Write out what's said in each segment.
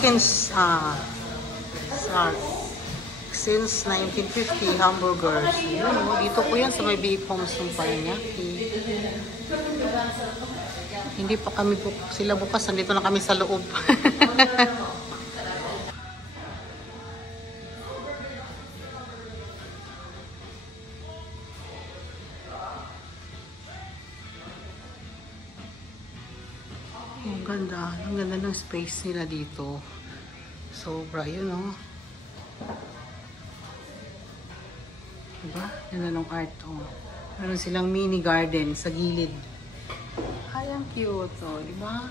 Chickens, since 1950, hamburgers. Yun, dito po yan sa may Big Homes ng Paranaque. Hindi pa kami po sila bukas. Nandito na kami sa loob. Ang ganda. Ang ganda ng space nila dito. Sobra yun, oh. Diba? Ganda ng art, oh. Meron silang mini garden sa gilid. Ay, ang cute, oh. Diba?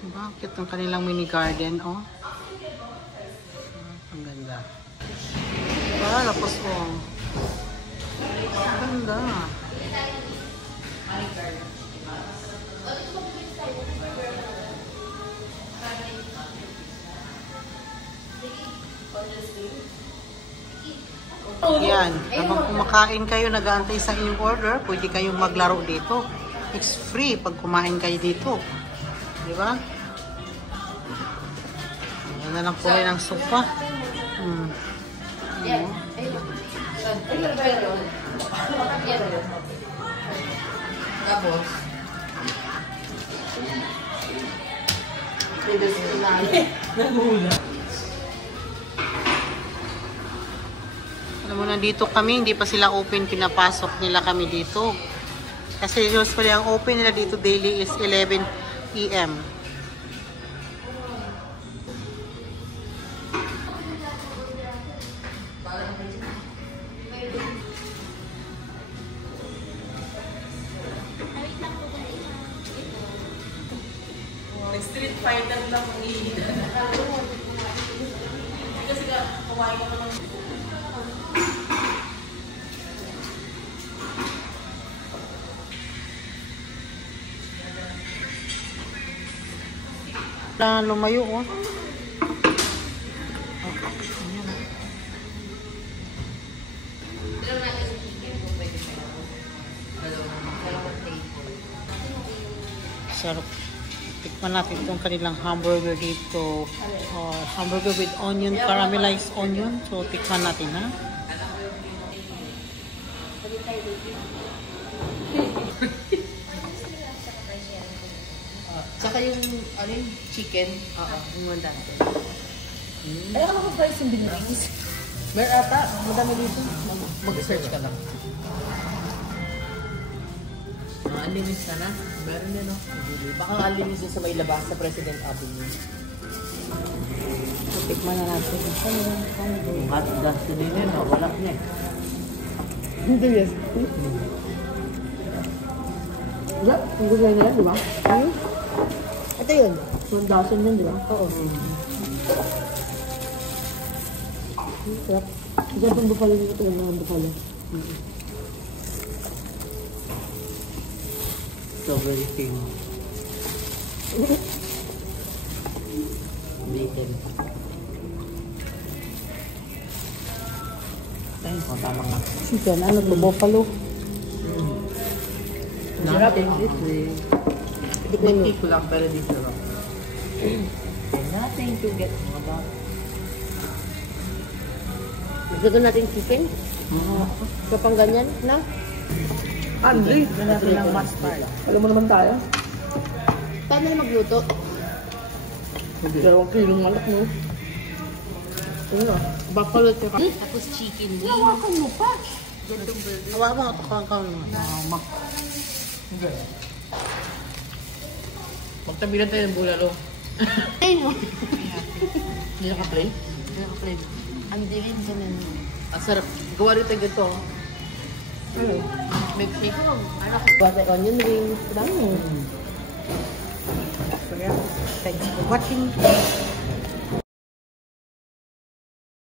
Diba? Ang cute ng kanilang mini garden, oh. Ang ganda. Diba? Tapos, oh. Ang ganda. Yan. Habang kumakain kayo, nag-aantay sa inyong order, pwede kayong maglaro dito. It's free pag kumain kayo dito. Diba? Yan na lang kulay ng sofa. Alam mo, nandito kami, hindi pa sila open, pinapasok nila kami dito. Kasi usually ang open nila dito daily is 11 PM. Street fighter lang ang ihida. Kasi ka, kumain ka naman. Lumayo, oh. Sarap. Tikman natin itong kanilang hamburger dito. Hamburger with onion, caramelized onion. So, tikman natin, ha? Saka yung, ano yung chicken. Oo, yung wanda natin. Ay, ako mag-price yung binigis. Meron ata, madami dito. Mag-search ka lang. Unlimited ka na? Meron yan, no? Baka unlimited sa may labas sa President Avenue. Tikman na natin. Yung hot dust din yun, no? Wala niya. Hindi, yes. Wala, ang gusto na yan, di ba? Ito yun. 1,000 yun, di ba? Oo. Sarap. Diyan itong bupalo nito, yung mga bupalo. Strawberry cream. Bacon. Ayun po, tama nga. Chicken, ano ito? Buffalo. Sarap. Tikman ko lang, pero di sarap. Nothing to get about. Gusto natin chicken? Kapang ganyan, na? Andre, na natin ng mustard. Alam mo naman tayo. Paano na magluto? 2 kilong malak, no? Ano? Buffalo tsaka. Tapos chicken wing. Hawakan mo pa. Gantong burger. Hawa mo, kawang mo. Hindi. Magtabilan tayo ng bulalo. Ay mo. Hindi naka-play? Naka-play. Ang dilim ka na. Ang sarap. Gawa rin tayo ganito. Ano? Milkshake. Gawa tayo onion rings. Dami. Thanks for watching.